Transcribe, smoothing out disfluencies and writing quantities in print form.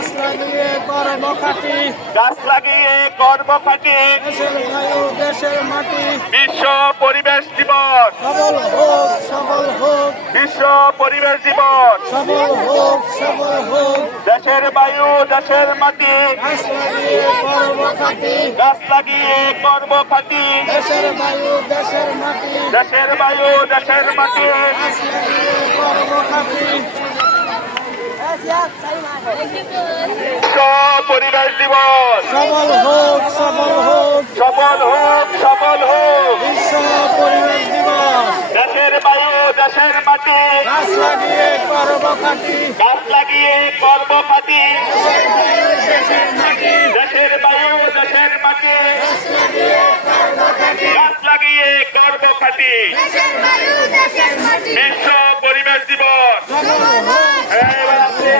গাছ লাগিয়ে করব খাঁটি, গাছ লাগিয়ে করব খাঁটি। দেশের বায়ু দেশের মাটি, বিশ্ব পরিবেশ দিবস, সবল হোক সবল হোক, বিশ্ব পরিবেশ দিবস। সবল হোক সবল হোক, দেশের বায়ু দেশের মাটি, গাছ লাগিয়ে করব খাঁটি, গাছ লাগিয়ে করব খাঁটি। দেশের বায়ু দেশের মাটি, দেশের বায়ু দেশের মাটি। গাছ লাগিয়ে করব খাঁটি। বিশ্ব পরিবেশ দিবস, সবল হোক সবল হোক, সফল হোক সফল হোক। বিশ্ব পরিবেশ দিবস, দেশের বায়ু দেশের মাটি, গাছ লাগিয়ে করব খাঁটি, গাছ লাগিয়ে করব খাঁটি। দেশের বায়ু দেশের মাটি, দেশের বায়ু দেশের মাটি, গাছ লাগিয়ে করব খাঁটি, গাছ লাগিয়ে করব খাঁটি। দেশের বায়ু দেশের মাটি, বিশ্ব পরিবেশ দিবস। সবল হোক। এবার আপনি